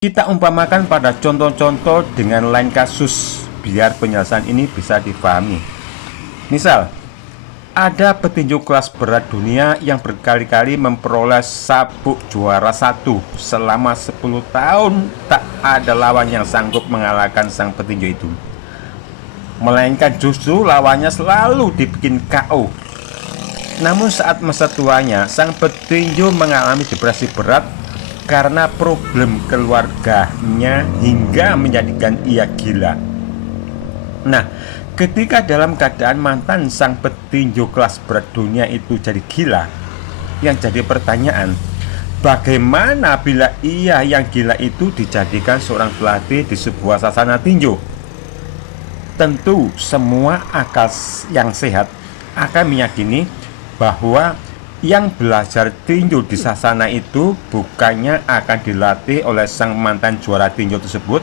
Kita umpamakan pada contoh-contoh dengan lain kasus biar penjelasan ini bisa dipahami. Misal, ada petinju kelas berat dunia yang berkali-kali memperoleh sabuk juara satu selama 10 tahun. Tak ada lawan yang sanggup mengalahkan sang petinju itu, melainkan justru lawannya selalu dibikin KO. Namun saat masa tuanya, sang petinju mengalami depresi berat karena problem keluarganya hingga menjadikan ia gila. Nah, ketika dalam keadaan mantan sang petinju kelas berat dunia itu jadi gila, yang jadi pertanyaan, bagaimana bila ia yang gila itu dijadikan seorang pelatih di sebuah sasana tinju? Tentu semua akal yang sehat akan meyakini bahwa yang belajar tinju di sasana itu bukannya akan dilatih oleh sang mantan juara tinju tersebut,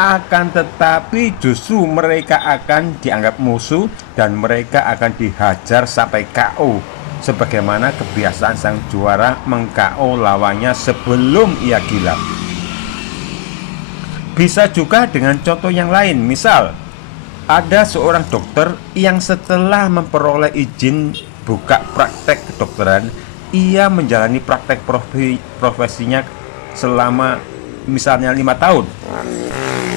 akan tetapi justru mereka akan dianggap musuh dan mereka akan dihajar sampai KO, sebagaimana kebiasaan sang juara meng-KO lawannya sebelum ia gila. Bisa juga dengan contoh yang lain, misal ada seorang dokter yang setelah memperoleh izin buka praktek kedokteran, ia menjalani praktek profesinya selama misalnya 5 tahun.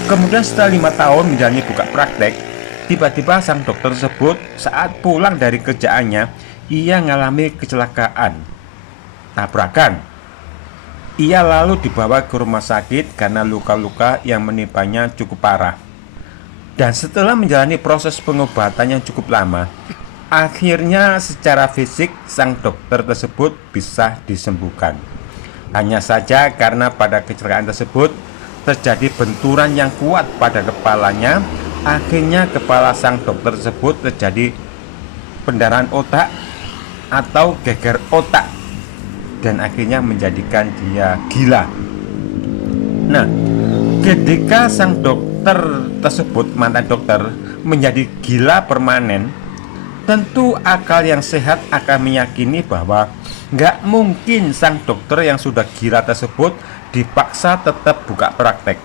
Kemudian setelah 5 tahun menjalani buka praktek, tiba-tiba sang dokter tersebut saat pulang dari kerjaannya, ia mengalami kecelakaan, tabrakan. Ia lalu dibawa ke rumah sakit karena luka-luka yang menimpanya cukup parah. Dan setelah menjalani proses pengobatan yang cukup lama, akhirnya secara fisik sang dokter tersebut bisa disembuhkan. Hanya saja karena pada kecelakaan tersebut terjadi benturan yang kuat pada kepalanya, akhirnya kepala sang dokter tersebut terjadi pendarahan otak atau geger otak, dan akhirnya menjadikan dia gila. Nah, ketika sang dokter tersebut, mantan dokter, menjadi gila permanen, tentu akal yang sehat akan meyakini bahwa nggak mungkin sang dokter yang sudah gila tersebut dipaksa tetap buka praktek.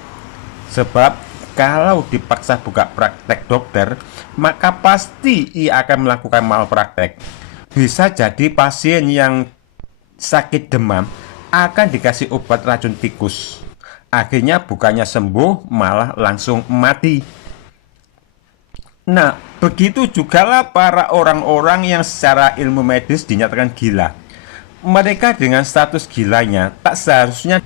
Sebab kalau dipaksa buka praktek dokter, maka pasti ia akan melakukan malpraktek. Bisa jadi pasien yang sakit demam akan dikasih obat racun tikus. Akhirnya bukannya sembuh, malah langsung mati. Nah, begitu jugalah para orang-orang yang secara ilmu medis dinyatakan gila. Mereka dengan status gilanya tak seharusnya